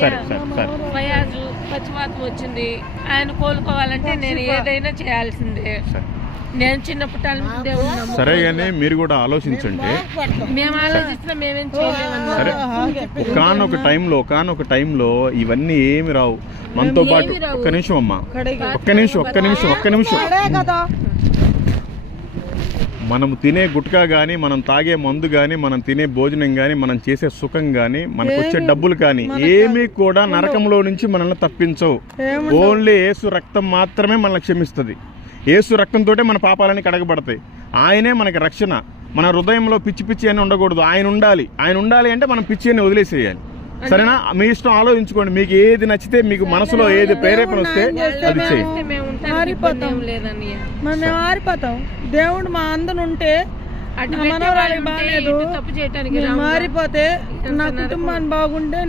ఫయాజు పచ్చివాతం వచ్చింది, ఆయన కోలుకోవాలంటే నేను ఏదైనా చేయాల్సిందే. నేను చిన్నప్పటి దేవుడు సరే కానీ మీరు కూడా ఆలోచించండి. మేము ఆలోచిస్తున్నా, మేమేం చేయలేమన్నా. సరే ఒకానొక టైంలో ఇవన్నీ ఏమి రావు మనతో పాటు. ఒక్క నిమిషం అమ్మా, ఒక్క నిమిషం. మనం తినే గుట్కా కానీ, మనం తాగే మందు కానీ, మనం తినే భోజనం కానీ, మనం చేసే సుఖం కానీ, మనకు వచ్చే డబ్బులు కానీ ఏమీ కూడా నరకంలో నుంచి మనల్ని తప్పించవు. ఓన్లీ యేసు రక్తం మాత్రమే మనల్ని క్షమిస్తుంది. యేసు రక్తంతోటే మన పాపాలని కడగబడతాయి. ఆయనే మనకి రక్షణ. మన హృదయంలో పిచ్చి అని ఉండకూడదు. ఆయన ఉండాలి అంటే మనం పిచ్చి అని వదిలేసేయాలి. సరేనా? మీ ఇష్టం, ఆలోచించుకోండి. మీకు ఏది నచ్చితే, మీకు మనసులో ఏది ప్రేరేపణ వస్తే అది చేయండి. మనం మారిపోతాం. దేవుడు మా అందరు ఉంటే మారిపోతే నా కుటుంబాన్ని బాగుంటే